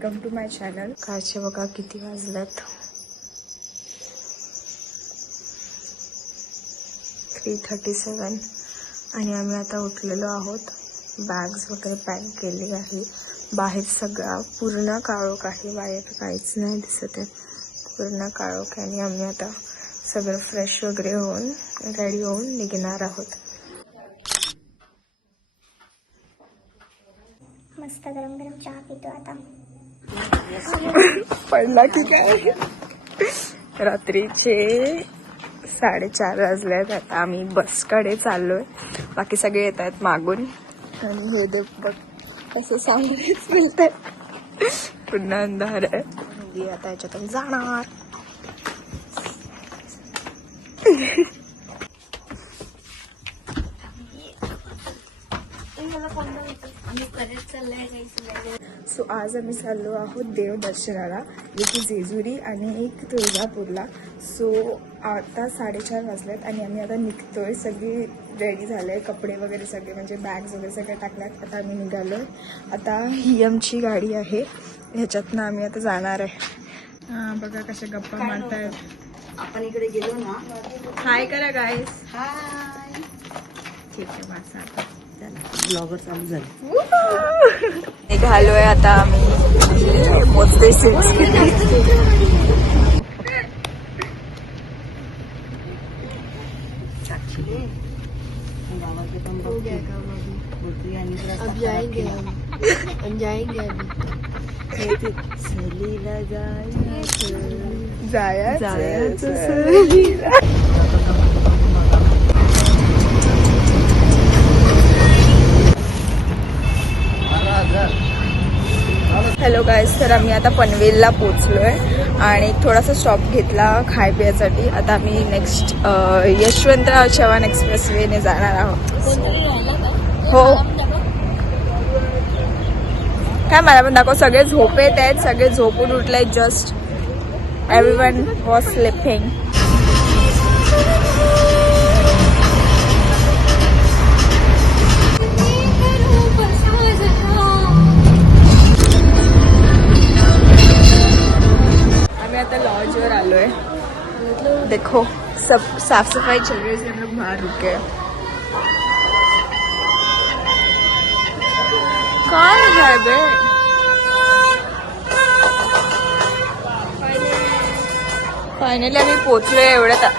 Welcome to my channel. कालचे बघा किती वाजल्यात, 3:37 आणि आम्ही आता उठलेलो आहोत. बॅग्स वगैरे पॅक केली आहे. बाहेर सगळा पूर्ण काळोख आहे, बाहेर काहीच नाही दिसत आहे, पूर्ण काळोख. आणि आम्ही आता सगळं फ्रेश वगैरे होऊन रेडी होऊन निघणार आहोत. मस्त गरम गरम चहा पितो आता. पडला की काय. रात्रीचे 4:30 वाजल्यात. आता आम्ही बसकडे चाललोय. बाकी सगळे येत आहेत मागून आणि हे दे बघ कसं सांगूनच मिळतंय. पुन्हा अंधार आहे. मी आता याच्यातून जाणार. सो आज आम्ही चाललो आहोत देवदर्शनाला, एक जेजुरी आणि एक तुळजापूरला. सो आता 4:30 वाजल्यात आणि आम्ही आता निघतोय. सगळी रेडी झाले, कपडे वगैरे सगळे म्हणजे बॅग्स वगैरे सगळे टाकल्यात. आता आम्ही निघालोय. आता ही आमची गाडी आहे, ह्याच्यातनं आम्ही आता जाणार आहे. बघा कशा गप्पा मारतायत. आपण इकडे गेलो ना. हाय करा गाईस. हाय. ठीक आहे बस आता ब्लॉगर चालू झाले. निघालोय आता आम्ही. पोचते हॅलो गाईस, तर आम्ही आता पनवेलला पोचलोय आणि थोडासा स्टॉप घेतला खाय पियासाठी. आता आम्ही नेक्स्ट यशवंतराव चव्हाण एक्सप्रेसवेने जाणार आहोत. हो काय मला पण दाखव. सगळे झोपेत आहेत, सगळे झोपून उठले. Just everyone was sleeping. आता लॉजवर आलोय. देखो सब साफ सफाई चल रही है, हम लोग बाहर रुके. कौन है बे? फायनली आम्ही पोचलोय. एवढ्या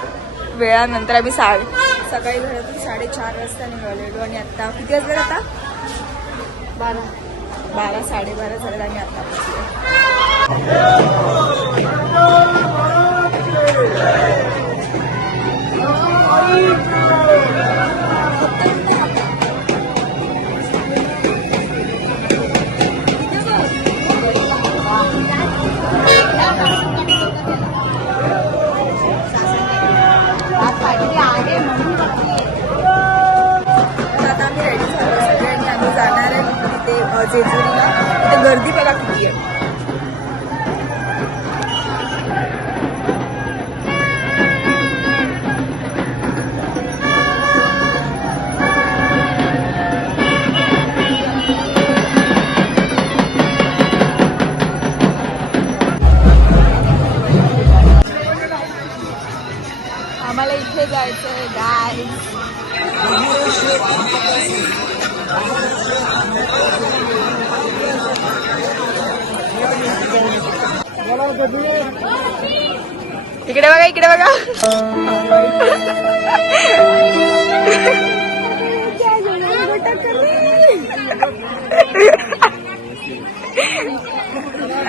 वेळानंतर आम्ही सकाळी घरातून 4:30 वाजता निघालेलो आणि आता किती वाजले? आता 12 12:30 झाले आणि आता पोचलो. आता आम्ही रेडी झालो सगळ्यांनी. आम्ही जाणार आहे तिथे जेजुरीला. तिथे गर्दी बघा किती आहे. आम्हाला इथे जायचंय गाईस. इकडे बघा, इकडे बघा.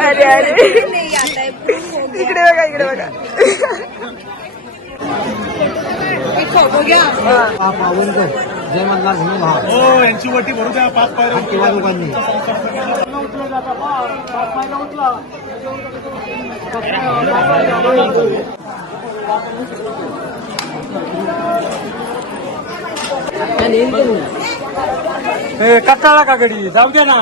अरे अरे इकडे बघा, इकडे बघा. जय मल्हार म्हणून हो यांची वटी भरू द्या. 5 पायऱ्या केला लोकांनी. कटाळा का गडी जाऊ द्या ना.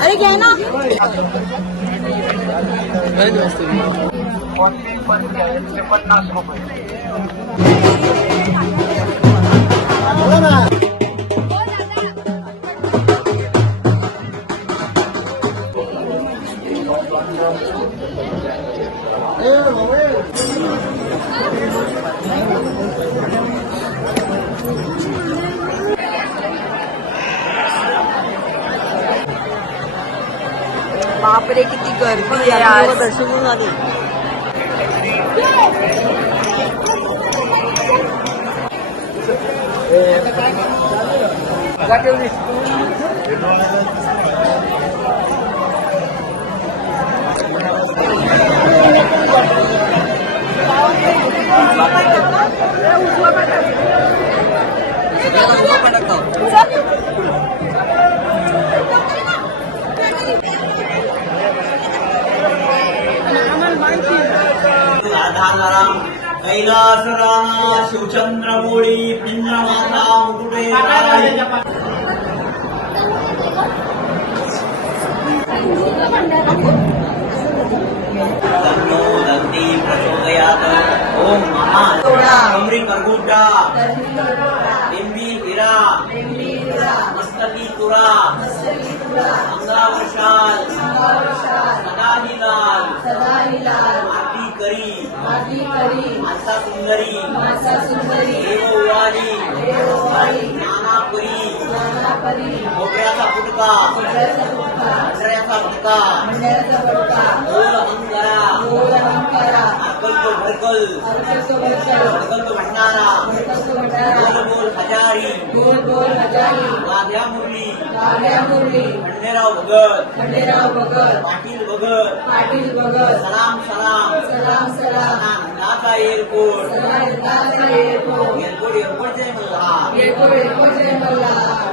अरे घ्या ना. बापरे किती गर्दी आहे आज. दर्शन करून आले. राधाराम कैलासराम शिवचंद्रमौळी पिंजमाता मुकुटे तन्नो दन्ती प्रचोदयात् ओम महा कमरी करगुड्डा बिंबी हिरा मस्तकी तुरा अंगावशाल सदाहिलाल आरती करी माता सुंदरी देववाणी ज्ञानापरी खोबऱ्याचा फुटका मंडळ्याचा फुटका बोल अहंकारा अकल्प भरकल अकल्प भंडारा बोल हजारी वाद्या मुरली खंडेराव भगत पाटील भगत सलाम नाका एअरपोर्ट जय मल्हार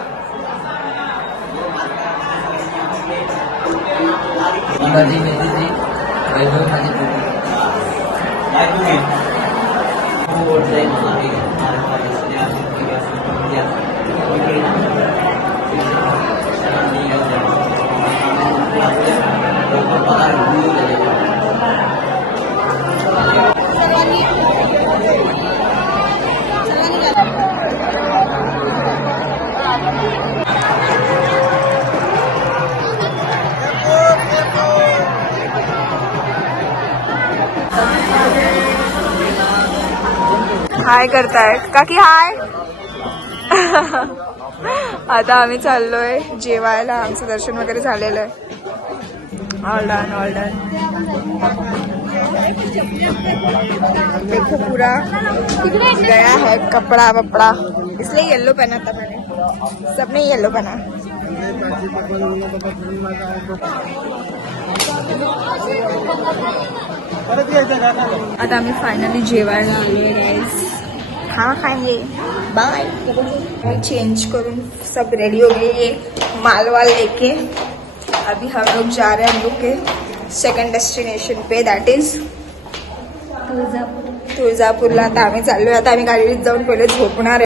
शिवाजी नेतेजी वैभव माझे जय हाय करतायत काकी हाय. आता आम्ही चाललोय जेवायला. आमचं दर्शन वगैरे झालेलं आहे. All done. देखो पूरा गया है कपड़ा वपड़ा, इसलिए येलो पहना था मैंने. सबने येलो पहना. आता आम्ही फायनली जेवायला आलोय गाइस. हाँ खाएंगे. बाय. चेंज करून सब रेडी हो गए. ये माल वाल लेके अभी हम लोग जा रहे हैं हम लोग के सेकंड डेस्टिनेशन पे, दॅट इज तुळजापूरला. आता आम्ही चाललोय. आता आम्ही गाडीत जाऊन पहिले झोपणार आहे.